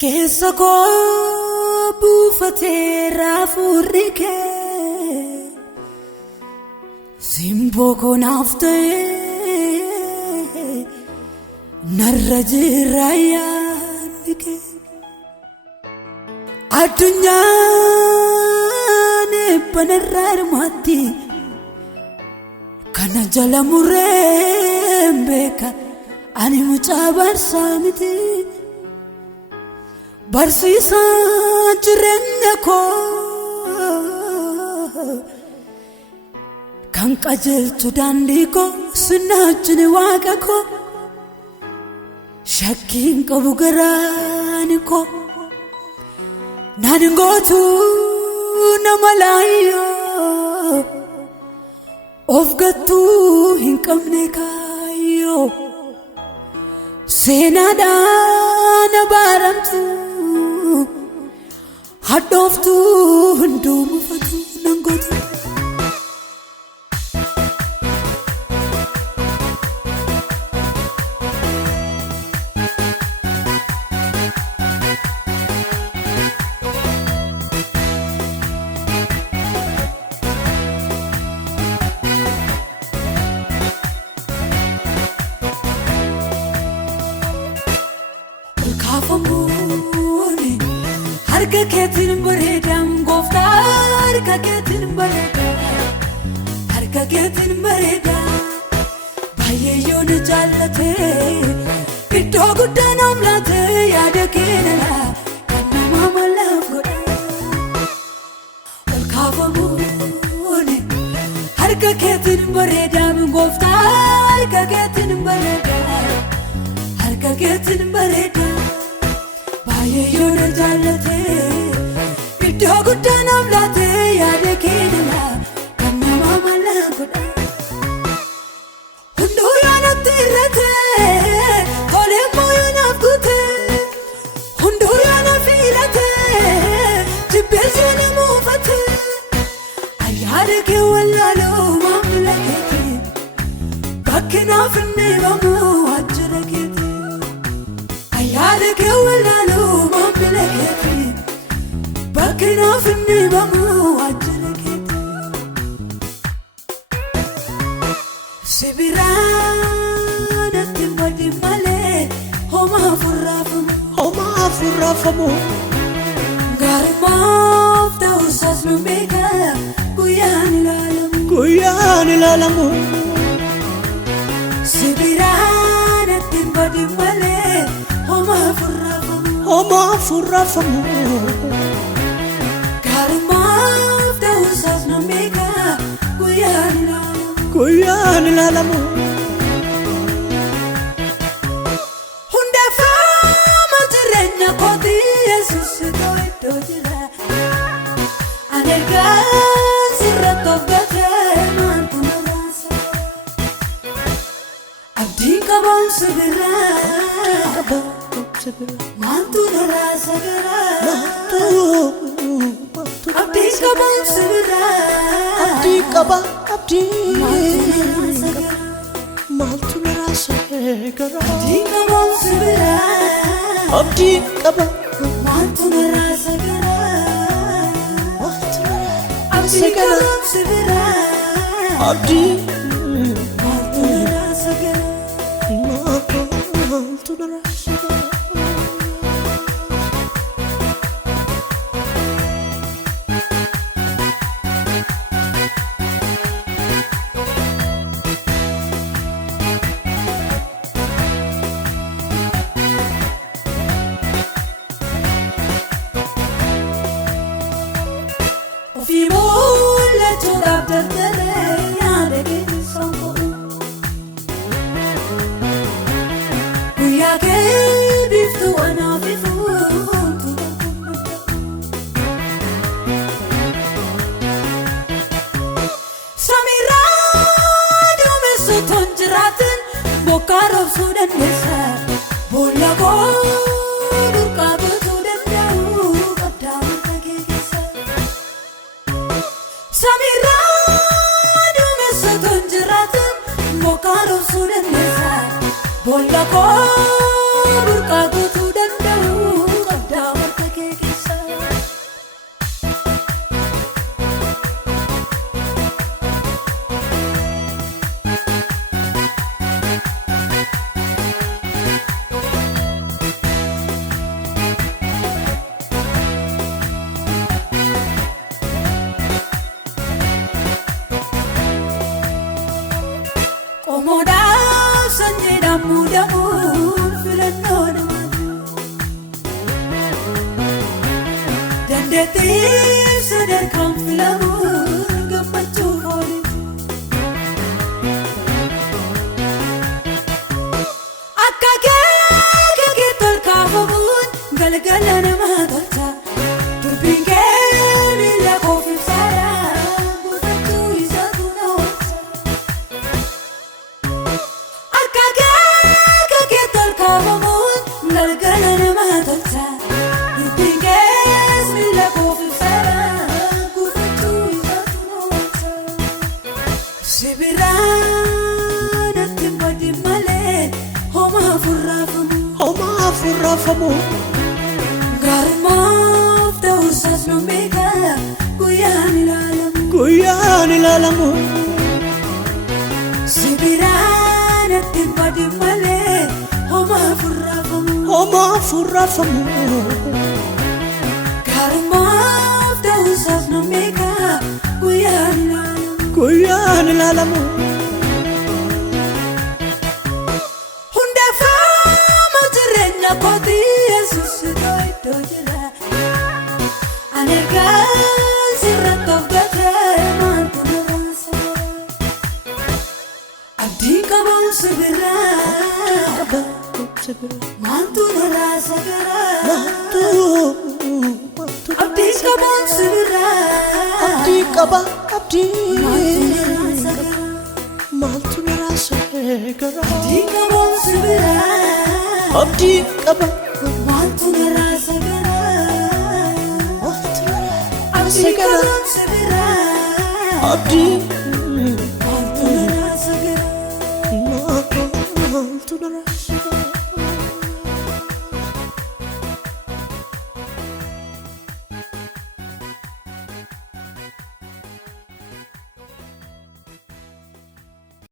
Keessa koo buufateera furri kee simboo koo naaf ta'ee narra jira yaadni kee addunyaan banarraa hirmaatti kana jala mureen beeka ani mucaa barsaa miti. Barsiisa jireenya koo kan qajeelchu daandii koo sinnaachini waaqa koo shakkiin qabu garaani koo naan gootu nama laayyoo of gattuu hin qabne kaayyoo seenaadhaan abaaramtu. Hadoftu hunduu mufatu nangooti. Harka keetiin bareedaan gooftaa harka keetiin bareedaa harka keetiin bareedaa baay'ee yoona jaallatee iddoo guddaa naam laatee yaada keenana kan nama malaaf godha ol kaafamuuni harka keetiin bareedaan gooftaa harka keetiin bareedaa harka keetiin bareedaa baay'ee yoona jaallatee. Iddoo guddaa naaf laatee yaada keenana kan nama malaaf godha hunduu yaadatti irratee tolee immoo yaanaaf guutee hunduu yaanaaf filatee jibbeessuu nama uffatee ayyaada kee wallaaluu maamila keetii bakki naaf hin dhiibamu waajjira keetii ayyaada kee wallaaluu maamila keetii. Bakinaaf inni bamu waajjira keetii sibiraan atti madi malee homaa furraafamu gaarummaaf ta'uusaas nu beeka guyyaan ilaalamu sibiraan atti madi malee homaa furraafamu. Guyyaan ilaalamu hundeeffama jireenya kootii Yesuus iddoo jira ani ergaan sirratti of gatee maaltu na raasa abdiin qabuun sibiraa maaltu na raasa garaa abdiin qabuun sibiraa abdii qaba abdii maaltu na raasa garaa abdiin qabuun sibiraa abdii qaba maaltu na raasa garaa maaltu na raasa garaa abdii maaltu na raasa garaa maaltu na raasa garaa. Fiimuun lechuudhaaf daldalaa yaada keessa guyyaa kee biiftuu anaaf ifuutu samiirraa duumessuutu hin jiraatin bokkaa roobsuu dandeessa boolla koo burqaa gochuu danda'u qabdaa wanta kee keessa. Samiirraa duumessuutu hin jiraatin bokkaa roobsuu dandeessa boolla koo burqaa gochuu danda'u qabdaa. sanjeda muda filannona dandete sadar kam filamu gammachu holi akake kake tol kafamun galgalana magata turbinge lila kofi sara butatu izatuna akake kake tol kafamun galgalana magata turbinge lila kofi sara butatu izatuna sibirana timbadi male homa furrafamu garmaaf ta'uusas nu beeka guyyaan ilaalamu sibiraan ittiin badi malee homaa furrafamu garmaaf ta'uusas nu beeka guyyaan ilaalamu hundeeffama jireenya kootii Yesuus iddoo jira anergaan sirratti of gatee maantu naraasa abdii qabuun sibiraa maantu naraasa garaa abdii qabuun sibiraa abdii qaba abdii maantu naraasa garaa abdii qabuun sibiraa abdii qaba maantu naraasa garaa abdii